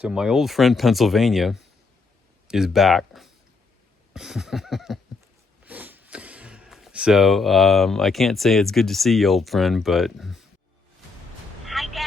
So my old friend Pennsylvania is back. So I can't say it's good to see you, old friend, but... Hi, Daddy.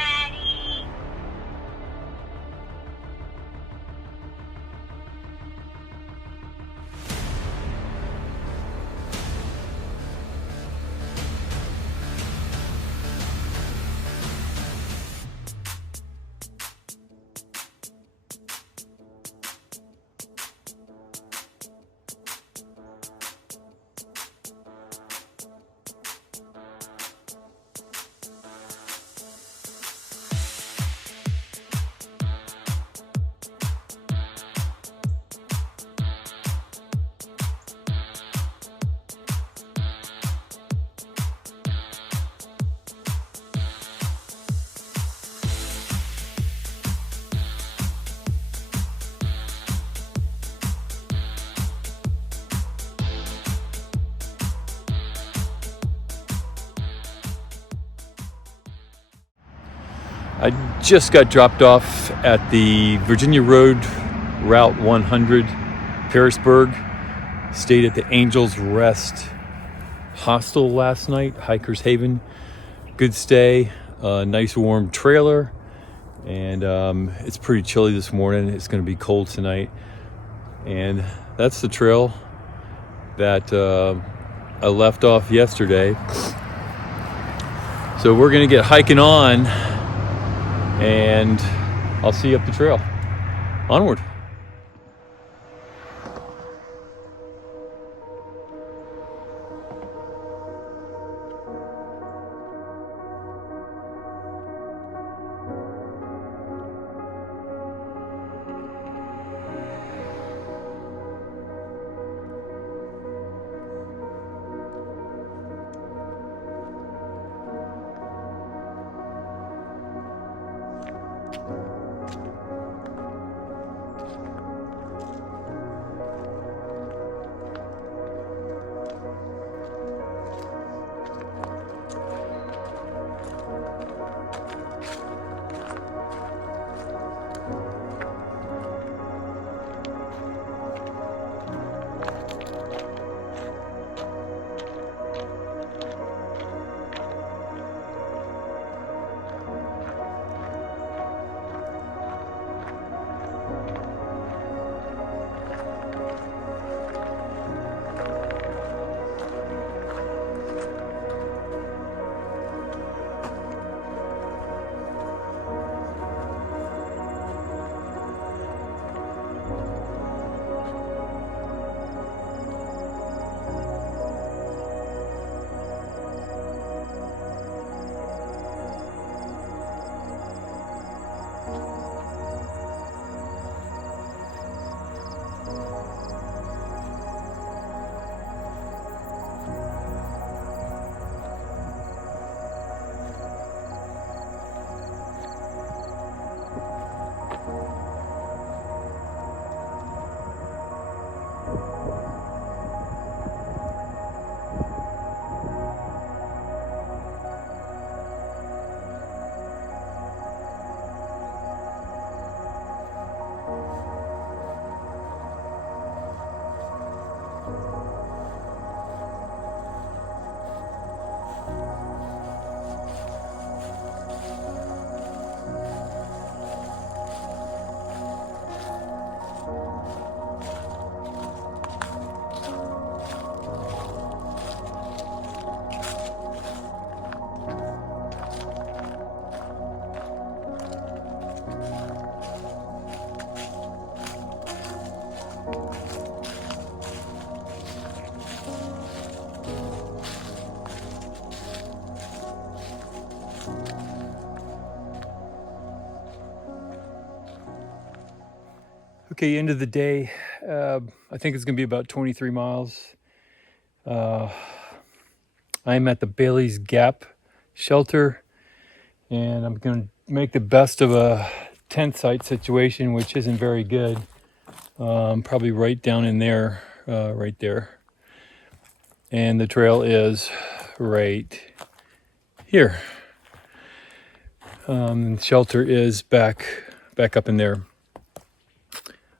I just got dropped off at the Virginia Road Route 100, Harrisburg. Stayed at the Angels Rest Hostel last night, Hiker's Haven. Good stay, nice warm trailer, and it's pretty chilly this morning. It's going to be cold tonight. And that's the trail that I left off yesterday. So we're going to get hiking on, and I'll see you up the trail. Onward. Okay, end of the day. I think it's going to be about 23 miles. I'm at the Bailey's Gap shelter, and I'm going to make the best of a tent site situation, which isn't very good. Probably right down in there, right there. And the trail is right here. Shelter is back up in there.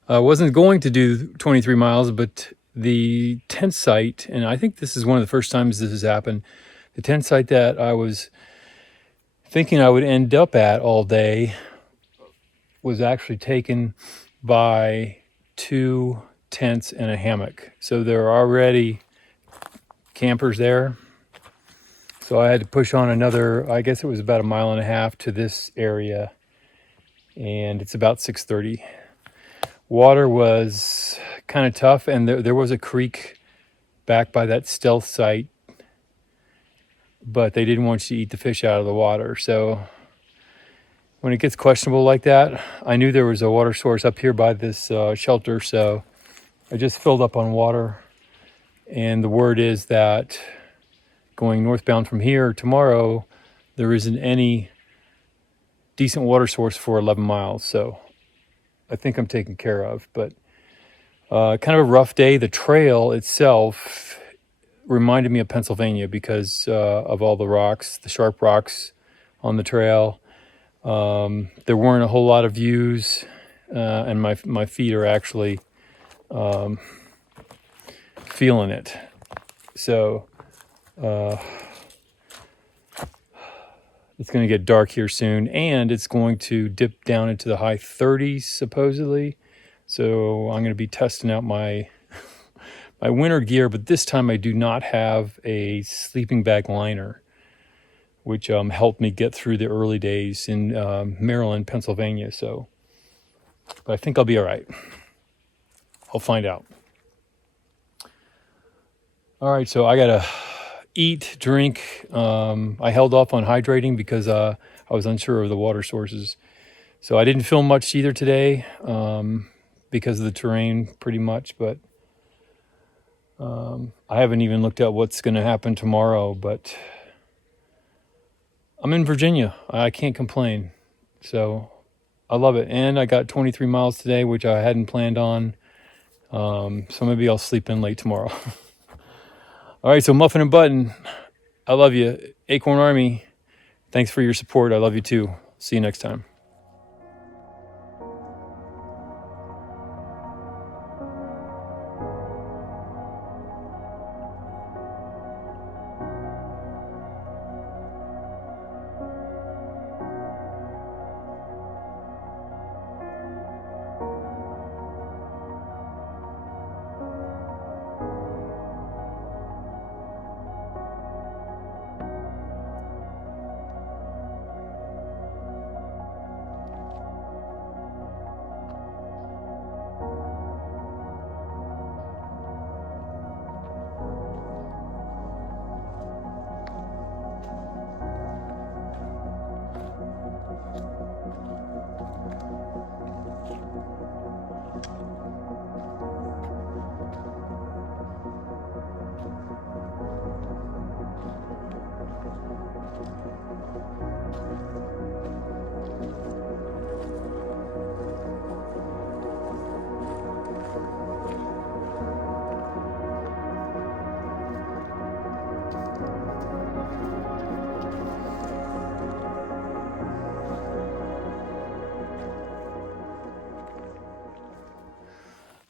I wasn't going to do 23 miles, but the tent site, and I think this is one of the first times this has happened, the tent site that I was thinking I would end up at all day was actually taken by 2 tents and a hammock. So there are already campers there. So I had to push on another, I guess it was about 1.5 miles to this area. And it's about 6:30. Water was kind of tough, and there was a creek back by that stealth site, but they didn't want you to eat the fish out of the water. So when it gets questionable like that, I knew there was a water source up here by this shelter, so I just filled up on water. And the word is that going northbound from here tomorrow, there isn't any decent water source for 11 miles. So I think I'm taken care of. But kind of a rough day. The trail itself reminded me of Pennsylvania because of all the rocks, the sharp rocks on the trail. There weren't a whole lot of views, and my feet are actually feeling it. So it's going to get dark here soon, and it's going to dip down into the high 30s supposedly. So I'm going to be testing out my winter gear, but this time I do not have a sleeping bag liner, which helped me get through the early days in Maryland, Pennsylvania. So, but I think I'll be all right. I'll find out. All right, so I gotta eat, drink. I held off on hydrating because I was unsure of the water sources. So I didn't film much either today because of the terrain pretty much, but I haven't even looked at what's going to happen tomorrow, but I'm in Virginia. I can't complain. So I love it. And I got 23 miles today, which I hadn't planned on. So maybe I'll sleep in late tomorrow. All right, so Muffin and Button, I love you. Acorn Army, thanks for your support. I love you too. See you next time.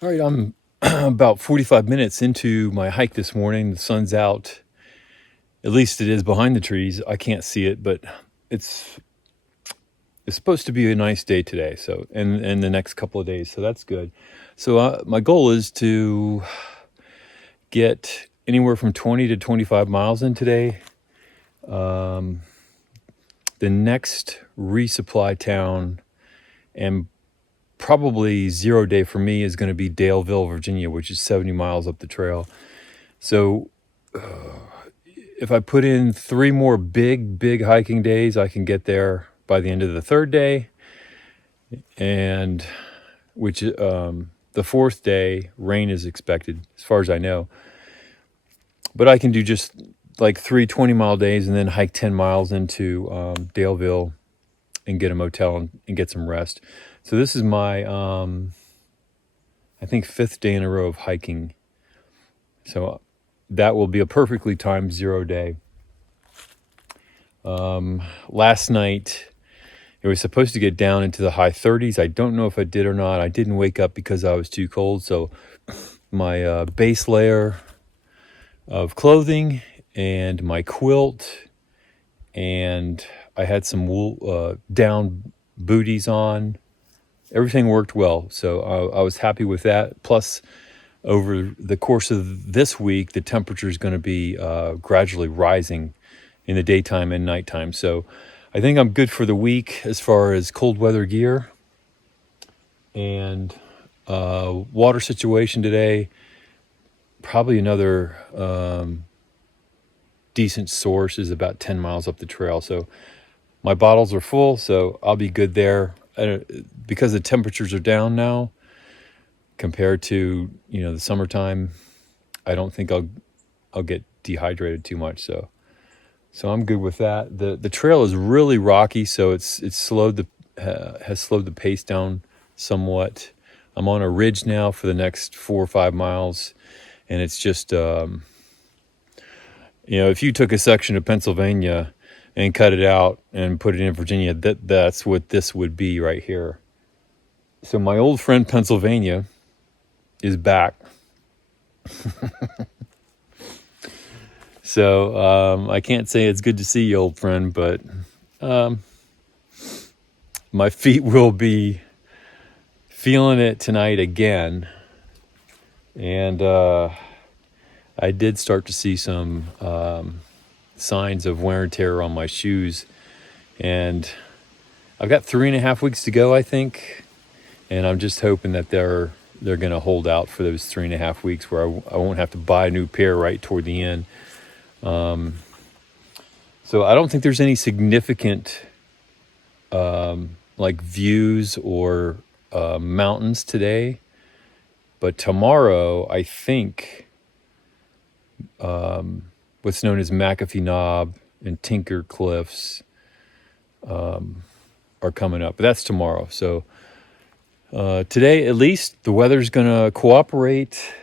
All right, I'm about 45 minutes into my hike this morning. The sun's out. At least it is behind the trees. I can't see it, but it's supposed to be a nice day today. So, and the next couple of days. So that's good. So my goal is to get anywhere from 20 to 25 miles in today. The next resupply town and probably 0 day for me is going to be Daleville, Virginia, which is 70 miles up the trail. So if I put in 3 more big hiking days, I can get there by the end of the 3rd day. And which the 4th day, rain is expected as far as I know. But I can do just like 3 20-mile days and then hike 10 miles into Daleville and get a motel and get some rest. So this is my, I think 5th day in a row of hiking. So that will be a perfectly timed 0 day. Last night, It was supposed to get down into the high 30s. I don't know if I did or not. I didn't wake up because I was too cold. So my base layer of clothing and my quilt, and I had some wool down booties on. Everything worked well. So I was happy with that. Plus, over the course of this week, the temperature is going to be gradually rising in the daytime and nighttime. So I think I'm good for the week as far as cold weather gear. And water situation today, probably another decent source is about 10 miles up the trail. So my bottles are full, so I'll be good there. Because the temperatures are down now compared to, the summertime, I don't think I'll get dehydrated too much. So I'm good with that. The trail is really rocky, so it's has slowed the pace down somewhat. I'm on a ridge now for the next 4 or 5 miles, and it's just if you took a section of Pennsylvania and cut it out and put it in Virginia, that's what this would be right here. So my old friend Pennsylvania is back. So I can't say it's good to see you, old friend, but my feet will be feeling it tonight again. And I did start to see some signs of wear and tear on my shoes. And I've got 3.5 weeks to go, I think. And I'm just hoping that they're going to hold out for those 3.5 weeks where I won't have to buy a new pair right toward the end. So I don't think there's any significant views or mountains today. But tomorrow, I think what's known as McAfee Knob and Tinker Cliffs are coming up. But that's tomorrow. So today, at least, the weather's going to cooperate.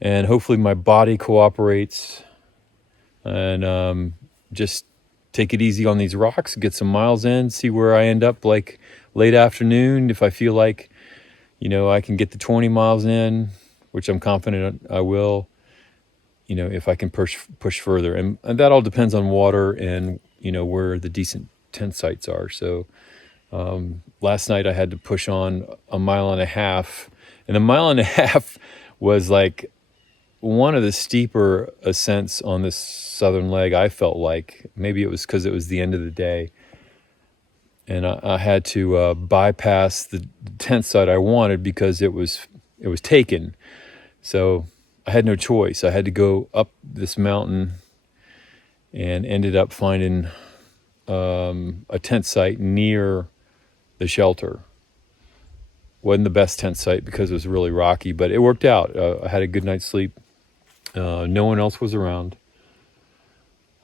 And hopefully my body cooperates. And just take it easy on these rocks, get some miles in, see where I end up like late afternoon. If I feel like, I can get the 20 miles in, which I'm confident I will, if I can push further. And that all depends on water and, where the decent tent sites are. So last night I had to push on 1.5 miles. And the 1.5 miles was like one of the steeper ascents on this southern leg. I felt like maybe it was because it was the end of the day. And I had to bypass the tent site I wanted because it was taken. So I had no choice. I had to go up this mountain and ended up finding a tent site near the shelter. Wasn't the best tent site because it was really rocky, but it worked out. I had a good night's sleep. No one else was around.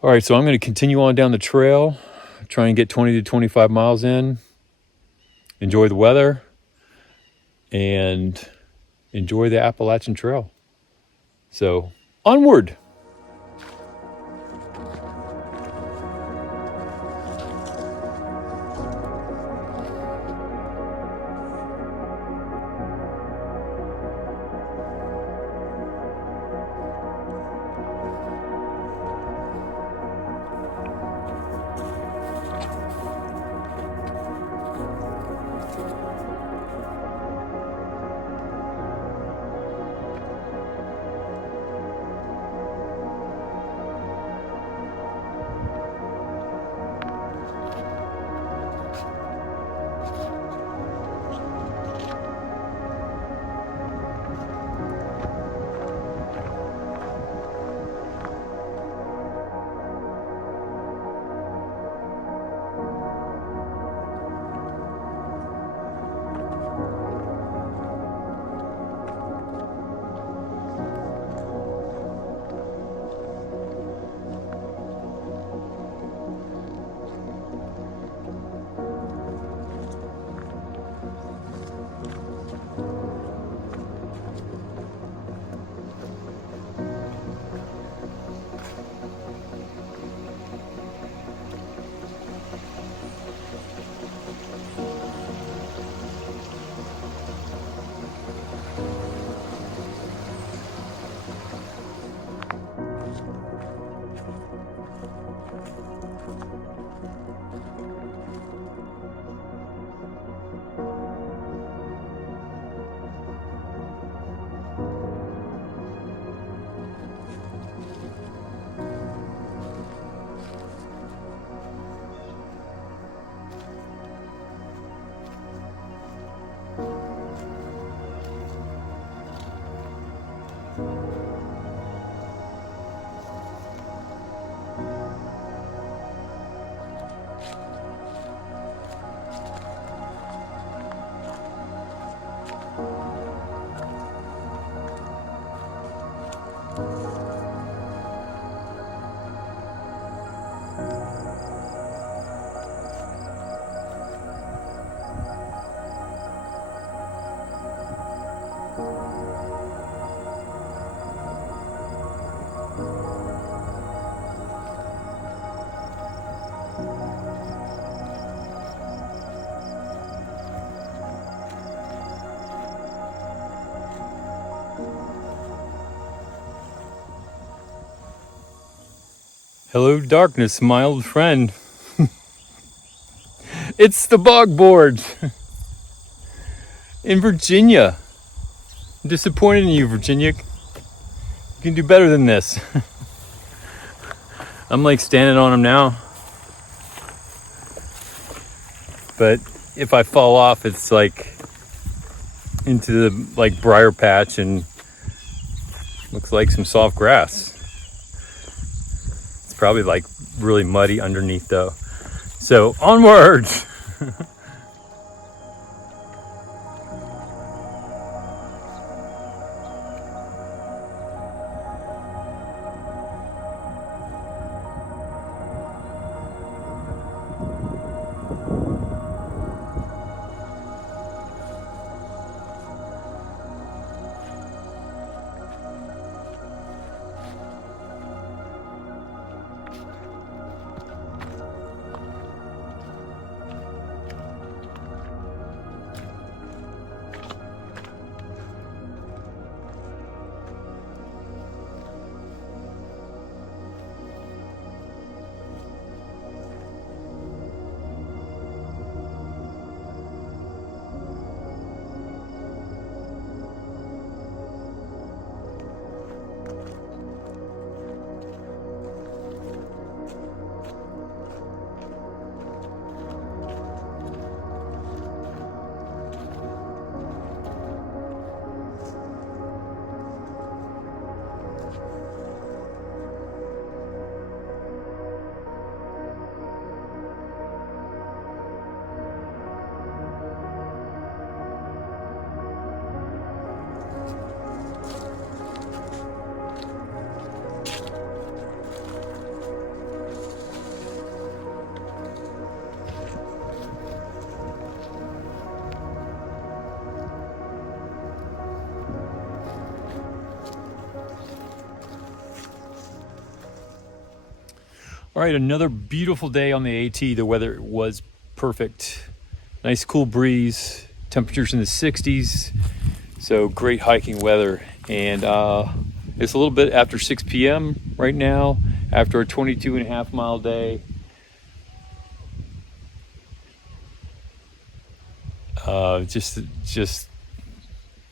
All right, so I'm going to continue on down the trail, try and get 20 to 25 miles in, enjoy the weather, and enjoy the Appalachian Trail. So, onward! Hello, darkness, my old friend. It's the bog board in Virginia. I'm disappointed in you, Virginia. You can do better than this. I'm like standing on them now. But if I fall off, it's like into the like briar patch and looks like some soft grass. It's probably like really muddy underneath though. So onward! All right, another beautiful day on the AT. The weather was perfect. Nice cool breeze, temperatures in the 60s. So great hiking weather. And it's a little bit after 6 p.m. right now, after a 22.5 mile day. Just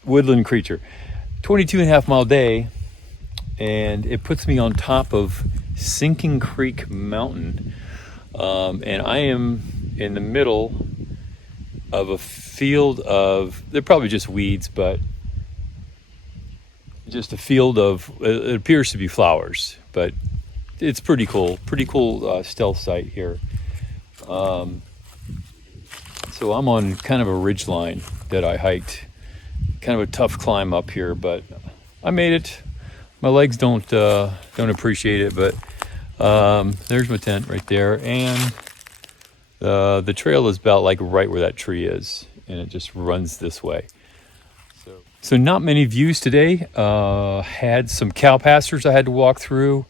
woodland creature. 22.5 mile day, and it puts me on top of Sinking Creek Mountain, and I am in the middle of a field of, they're probably just weeds, but just a field of, it appears to be flowers, but it's pretty cool stealth site here. So I'm on kind of a ridge line that I hiked, kind of a tough climb up here, but I made it. My legs don't appreciate it, but there's my tent right there, and the trail is about like right where that tree is, and it just runs this way. So not many views today. Had some cow pastures I had to walk through,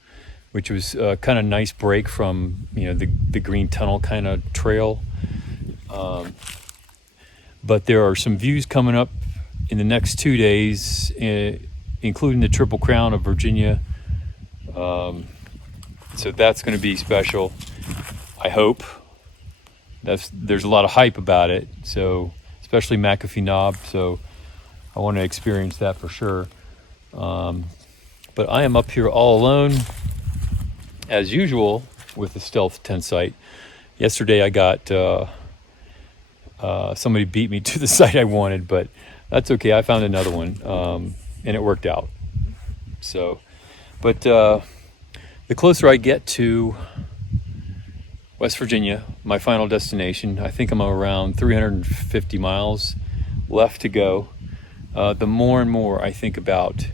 which was kind of nice break from the green tunnel kind of trail. But there are some views coming up in the next 2 days, including the Triple Crown of Virginia. So that's going to be special, I hope. There's a lot of hype about it, so especially McAfee Knob, so I want to experience that for sure. But I am up here all alone, as usual, with the stealth tent site. Yesterday I got somebody beat me to the site I wanted, but that's okay. I found another one, and it worked out. So, but the closer I get to West Virginia, my final destination, I think I'm around 350 miles left to go. The more and more I think about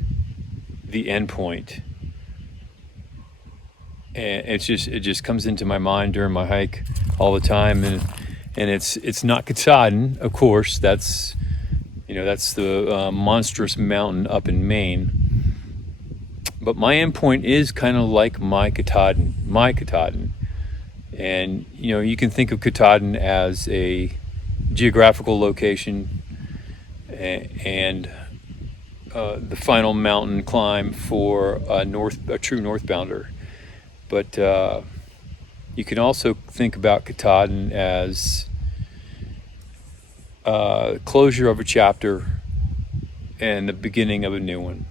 the end point, and it just comes into my mind during my hike all the time, and it's not Katahdin, of course. That's That's the monstrous mountain up in Maine. But my endpoint is kind of like my Katahdin. And, you can think of Katahdin as a geographical location and the final mountain climb for a true northbounder. But you can also think about Katahdin as closure of a chapter and the beginning of a new one.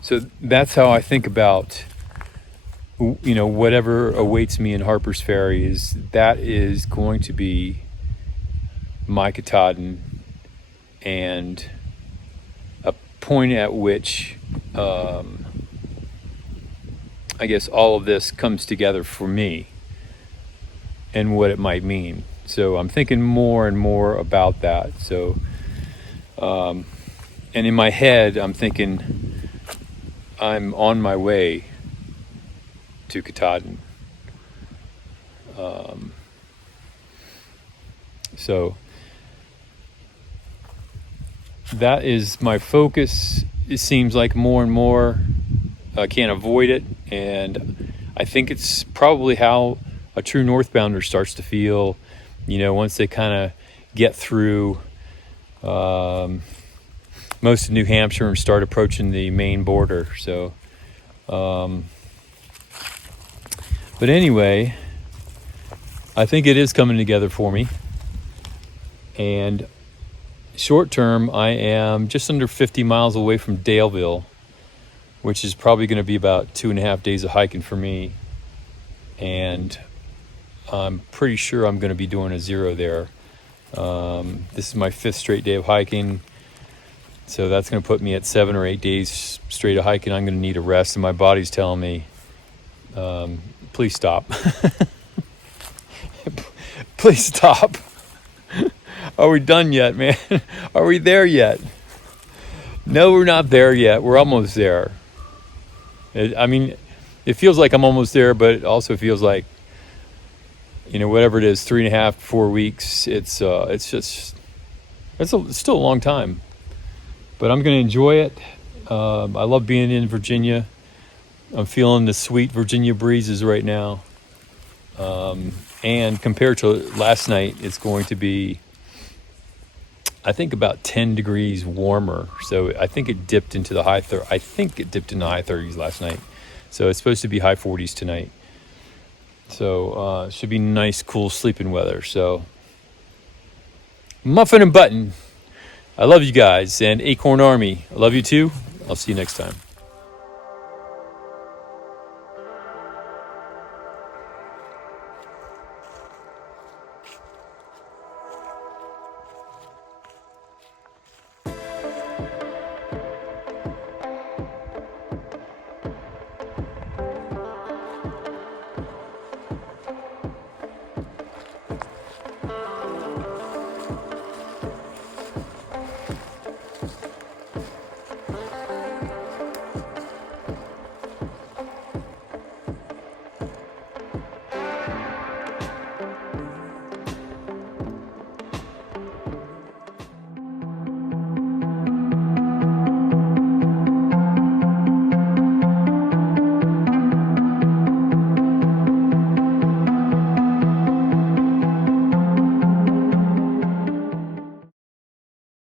So that's how I think about, whatever awaits me in Harper's Ferry that is going to be my Katahdin, and a point at which I guess all of this comes together for me and what it might mean. So I'm thinking more and more about that. So, and in my head, I'm thinking I'm on my way to Katahdin. So that is my focus. It seems like more and more I can't avoid it, and I think it's probably how a true northbounder starts to feel, once they kind of get through most of New Hampshire and start approaching the Maine border. So, but anyway, I think it is coming together for me. And short term, I am just under 50 miles away from Daleville, which is probably going to be about 2.5 days of hiking for me. And I'm pretty sure I'm going to be doing a 0 there. This is my 5th straight day of hiking. So that's going to put me at 7 or 8 days straight of hiking. I'm going to need a rest, and my body's telling me, please stop. Please stop. Are we done yet, man? Are we there yet? No, we're not there yet. We're almost there. It feels like I'm almost there, but it also feels like, whatever it is, 3.5, 4 weeks. It's still a long time, but I'm going to enjoy it. I love being in Virginia. I'm feeling the sweet Virginia breezes right now. And compared to last night, it's going to be, I think, about 10 degrees warmer. So I think it dipped into the high 30s last night. So it's supposed to be high 40s tonight. So should be nice, cool sleeping weather. So Muffin and Button, I love you guys. And Acorn Army, I love you too. I'll see you next time.